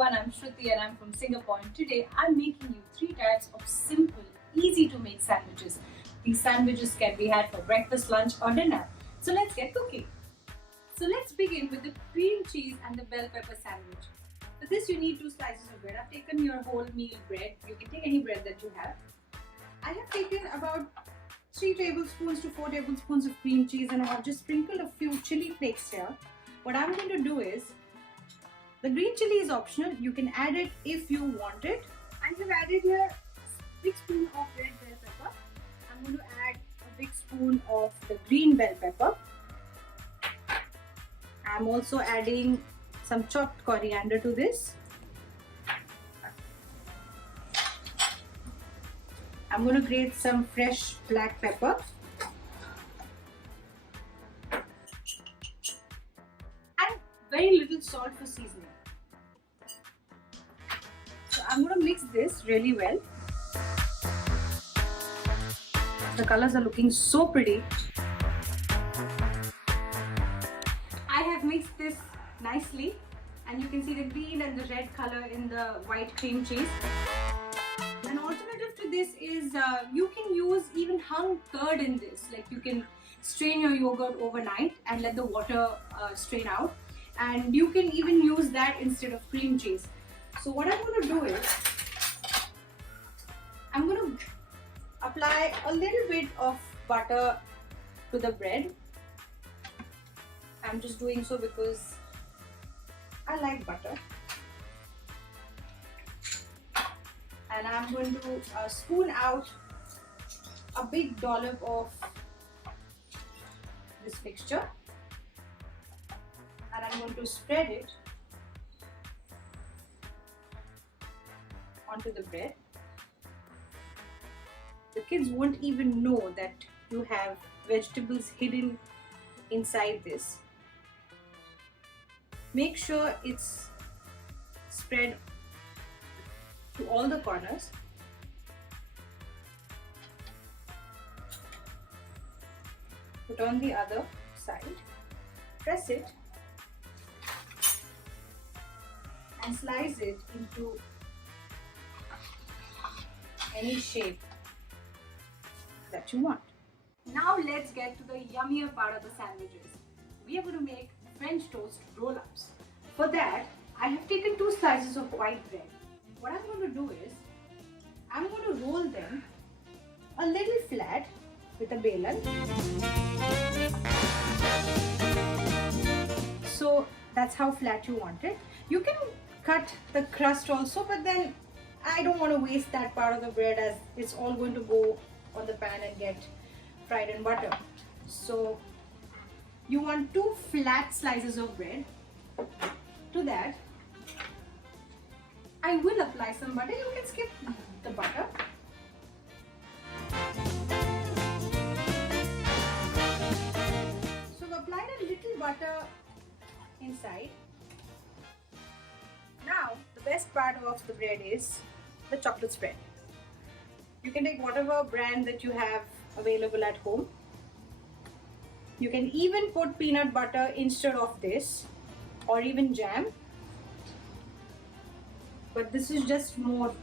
everyone, I'm Shruti and I'm from Singapore, and today I'm making you 3 types of simple, easy to make sandwiches. These sandwiches can be had for breakfast, lunch or dinner. So let's get cooking. So let's begin with the cream cheese and the bell pepper sandwich. For this you need 2 slices of bread. I've taken your wholemeal bread. You can take any bread that you have. I have taken about 3 tablespoons to 4 tablespoons of cream cheese, and I have just sprinkled a few chili flakes here. What I'm going to do is, the green chili is optional. You can add it if you want it. I have added here a big spoon of red bell pepper. I'm going to add a big spoon of the green bell pepper. I'm also adding some chopped coriander to this. I'm going to grate some fresh black pepper. And very little salt for seasoning. So I'm going to mix this really well. The colors are looking so pretty. I have mixed this nicely, and you can see the green and the red color in the white cream cheese. An alternative to this is you can use even hung curd in this. Like, you can strain your yogurt overnight and let the water strain out, and you can even use that instead of cream cheese. So what I'm going to do is, I'm going to apply a little bit of butter to the bread. I'm just doing so because I like butter. And I'm going to spoon out a big dollop of this mixture, and I'm going to spread it onto the bread. The kids won't even know that you have vegetables hidden inside this. Make sure it's spread to all the corners. Put on the other side, press it and slice it into any shape that you want. Now let's get to the yummier part of the sandwiches. We are going to make French toast roll-ups. For that, I have taken 2 slices of white bread. What I'm going to do is, I'm going to roll them a little flat with a balan. So that's how flat you want it. You can cut the crust also, but then I don't want to waste that part of the bread, as it's all going to go on the pan and get fried in butter. So you want 2 flat slices of bread. To that, I will apply some butter. You can skip the butter. So I've applied a little butter inside. Now the best part of the bread is the chocolate spread. You can take whatever brand that you have available at home. You can even put peanut butter instead of this, or even jam. But this is just more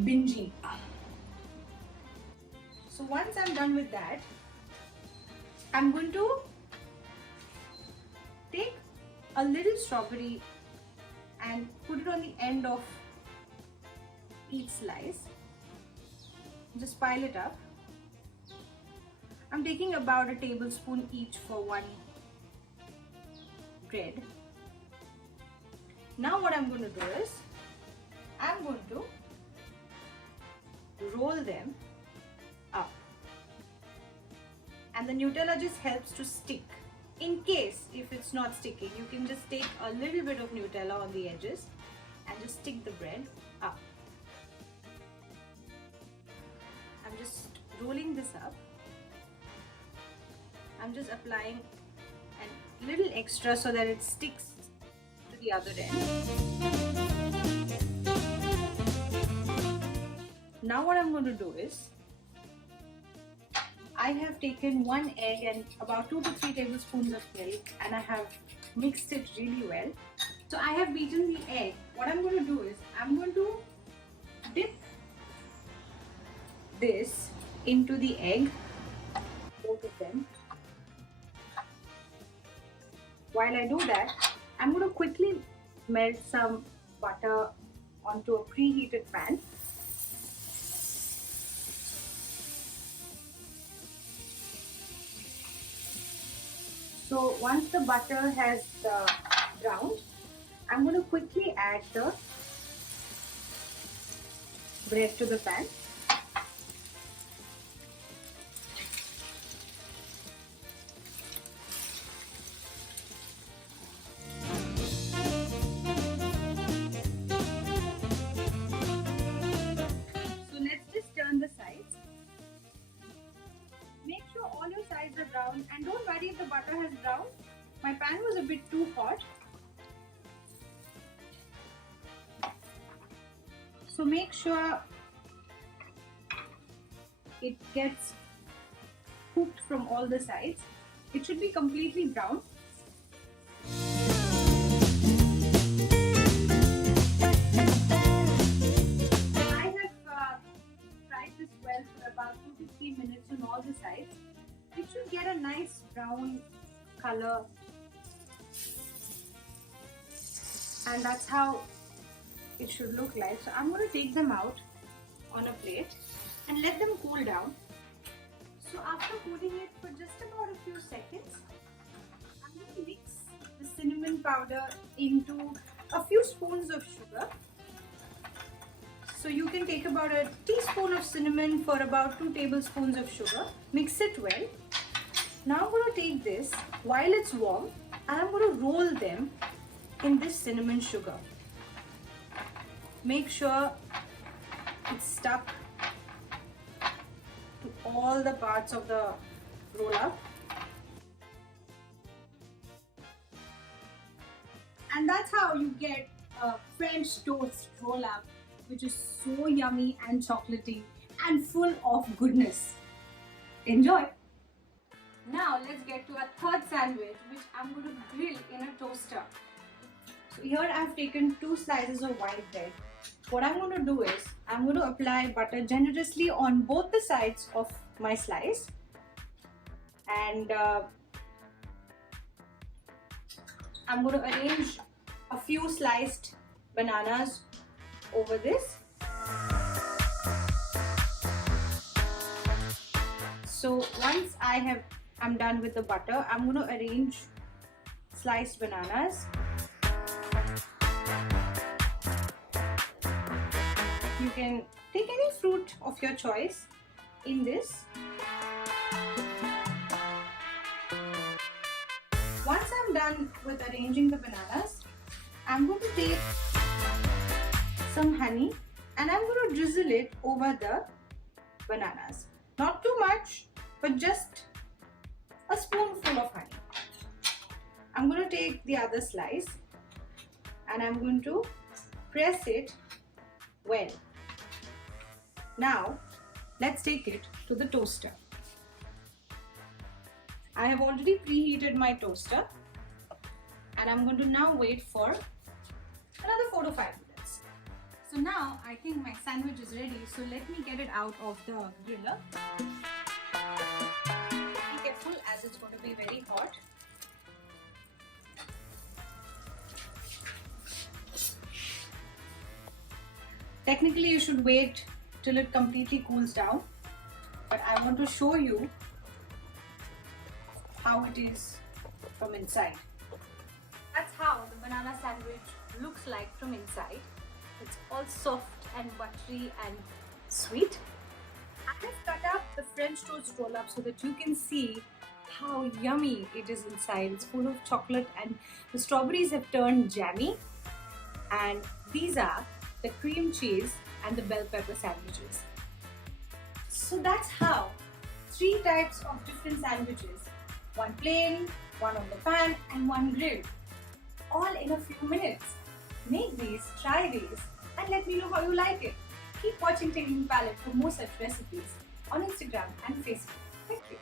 bingy. So once I'm done with that, I'm going to take a little strawberry and put it on the end of each slice. Just pile it up. I'm taking about a tablespoon each for one bread. Now what I'm going to do is, I'm going to roll them up, and the Nutella just helps to stick. In case if it's not sticking, you can just take a little bit of Nutella on the edges and just stick the bread up. I'm just rolling this up. I'm just applying a little extra so that it sticks to the other end. Now what I'm going to do is, I have taken 1 egg and about 2 to 3 tablespoons of milk, and I have mixed it really well. So I have beaten the egg. What I'm going to do is I'm going to dip this into the egg, both of them. While I do that, I'm going to quickly melt some butter onto a preheated pan. So once the butter has browned, I'm going to quickly add the bread to the pan. So let's just turn the sides. Make sure all your sides are brown, and don't worry if the butter has browned. My pan was a bit too hot. So make sure it gets cooked from all the sides. It should be completely brown. I have fried this well for about 2 to 3 minutes on all the sides. It should get a nice brown color, and that's how it should look like. So I'm going to take them out on a plate and let them cool down. So after cooling it for just about a few seconds, I'm going to mix the cinnamon powder into a few spoons of sugar. So you can take about a teaspoon of cinnamon for about 2 tablespoons of sugar. Mix it well. Now I'm going to take this while it's warm, and I'm going to roll them in this cinnamon sugar. Make sure it's stuck to all the parts of the roll up. And that's how you get a French toast roll up, which is so yummy and chocolatey and full of goodness. Enjoy! Now let's get to a third sandwich, which I'm going to grill in a toaster. So here I've taken 2 slices of white bread. What I'm going to do is I'm going to apply butter generously on both the sides of my slice, and I'm going to arrange a few sliced bananas over this. So once I'm done with the butter, I'm going to arrange sliced bananas. You can take any fruit of your choice in this. Once I'm done with arranging the bananas, I'm going to take some honey and I'm going to drizzle it over the bananas. Not too much, but just a spoonful of honey. I'm going to take the other slice and I'm going to press it well. Now let's take it to the toaster. I have already preheated my toaster, and I'm going to now wait for another 4 to 5 minutes. So now I think my sandwich is ready, so let me get it out of the griller. Be careful as it's going to be very hot. Technically you should wait till it completely cools down, but I want to show you how it is from inside. That's how the banana sandwich looks like from inside. It's all soft and buttery and sweet. I have cut up the French toast roll up so that you can see how yummy it is inside. It's full of chocolate and the strawberries have turned jammy, and these are the cream cheese and the bell pepper sandwiches. So that's how 3 types of different sandwiches, one plain, one on the pan and one grilled, all in a few minutes. Make these, try these, and let me know how you like it. Keep watching Tingling Palette for more such recipes on Instagram and Facebook. Thank you.